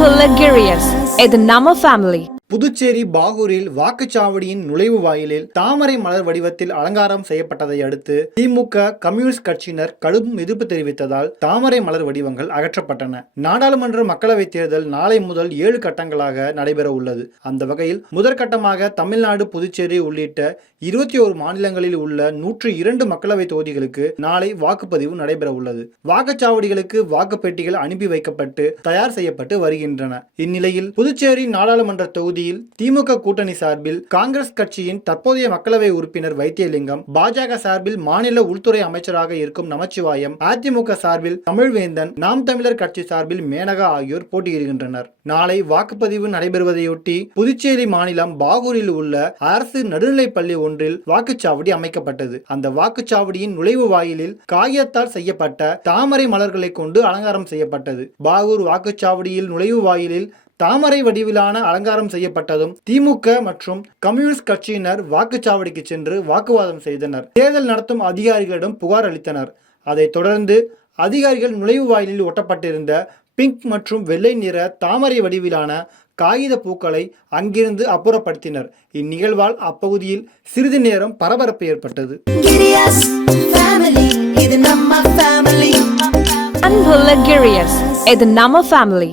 அன்புள்ள கிரியஸ் இது நம்ம ஃபேமிலி புதுச்சேரி பாகூரில் வாக்குச்சாவடியின் நுழைவு வாயிலில் தாமரை மலர் வடிவத்தில் அலங்காரம் செய்யப்பட்டதை அடுத்து திமுக கம்யூனிஸ்ட் கட்சியினர் கடும் எதிர்ப்பு தெரிவித்ததால் தாமரை மலர் வடிவங்கள் அகற்றப்பட்டன. நாடாளுமன்ற மக்களவைத் தேர்தல் நாளை முதல் ஏழு கட்டங்களாக நடைபெற உள்ளது. அந்த வகையில் முதற்கட்டமாக தமிழ்நாடு புதுச்சேரி உள்ளிட்ட இருபத்தி ஓரு மாநிலங்களில் உள்ள நூற்று இரண்டு மக்களவை தொகுதிகளுக்கு நாளை வாக்குப்பதிவு நடைபெற உள்ளது. வாக்குச்சாவடிகளுக்கு வாக்குப்பெட்டிகள் அனுப்பி வைக்கப்பட்டு தயார் செய்யப்பட்டு வருகின்றன. இந்நிலையில் புதுச்சேரி நாடாளுமன்ற தொகுதி தொகுதியில் திமுக கூட்டணி சார்பில் காங்கிரஸ் கட்சியின் தற்போதைய மக்களவை உறுப்பினர் வைத்தியலிங்கம் பாஜக சார்பில் மாநில உள்துறை அமைச்சராக இருக்கும் நமச்சிவாயம் அதிமுக சார்பில் தமிழ்வேந்தன் நாம் தமிழர் கட்சி சார்பில் மேனகா ஆகியோர் போட்டியிடுகின்றனர். நாளை வாக்குப்பதிவு நடைபெறுவதையொட்டி புதுச்சேரி மாநிலம் பாகூரில் உள்ள அரசு நடுநிலைப் பள்ளி ஒன்றில் வாக்குச்சாவடி அமைக்கப்பட்டது. அந்த வாக்குச்சாவடியின் நுழைவு வாயிலில் காகிதத்தால் செய்யப்பட்ட தாமரை மலர்களை கொண்டு அலங்காரம் செய்யப்பட்டது. பாகூர் வாக்குச்சாவடியில் நுழைவு வாயிலில் தாமரை வடிவிலான அலங்காரம் செய்யப்பட்டதும் திமுக மற்றும் கம்யூனிஸ்ட் கட்சியினர் வாக்குச்சாவடிக்கு சென்று வாக்குவாதம் செய்தனர். தேர்தல் நடத்தும் அதிகாரிகளிடம் புகார் அளித்தனர். அதைத் தொடர்ந்து அதிகாரிகள் நுழைவு வாயிலில் ஒட்டப்பட்டிருந்த பிங்க் மற்றும் வெள்ளை நிற தாமரை வடிவிலான காகித பூக்களை அங்கிருந்து அப்புறப்படுத்தினர். இந்நிகழ்வால் அப்பகுதியில் சிறிது நேரம் பரபரப்பு ஏற்பட்டது. இது நம்ம ஃபேமிலி